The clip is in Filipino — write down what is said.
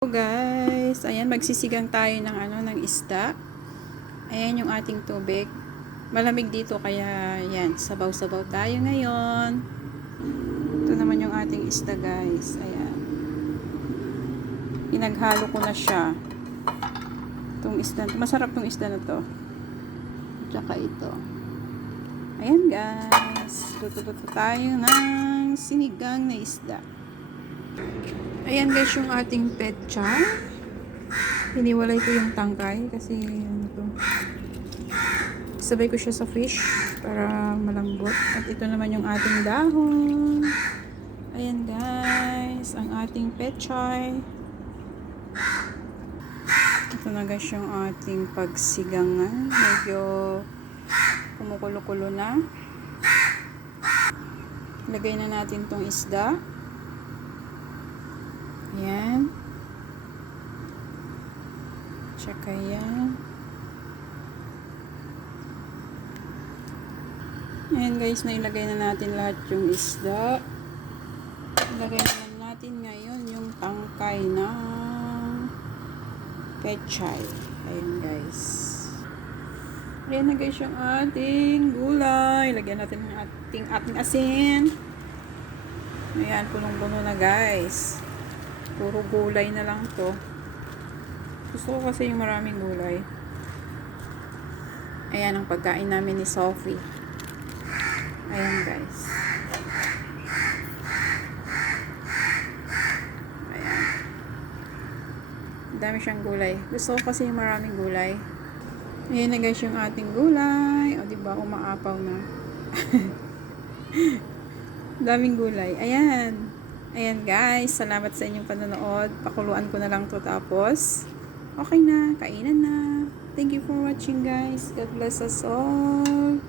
Hello guys, ayan magsisigang tayo ng isda. Ayan yung ating tubig. Malamig dito kaya yan, sabaw-sabaw tayo ngayon. Ito naman yung ating isda guys. Ayan. Pinaghalo ko na siya. Itong isda, masarap tong isda na to. Tsaka ito. Ayan guys, luto-luto tayo ng sinigang na isda. Ayan guys yung ating petsa. Hiniwalay ko yung tangkay kasi sabay ko siya sa fish para malambot. At ito naman yung ating dahon. Ayan guys, ang ating petchay. Ito na guys yung ating pagsigangan. Medyo kumukulo-kulo na. Lagay na natin tong isda. Ayan. Tsaka yan. Ayan guys, nailagay na natin lahat yung isda. Ilagay naman natin ngayon yung tangkay ng pechay. Ayan guys. Ayan na guys yung ating gulay. Lagyan natin yung ating asin. Ayan, punong-puno na guys. Puro gulay na lang to. Gusto ko kasi yung maraming gulay. Ayan ang pagkain namin ni Sophie. Ayan guys. Ayan. Dami siyang gulay. Gusto ko kasi yung maraming gulay. Ayan na guys yung ating gulay. O diba, umaapaw na. Daming gulay. Ayan. Ayan guys, salamat sa inyong panonood. Pakuluan ko na lang to tapos okay na, kainan na. Thank you for watching guys. God bless us all.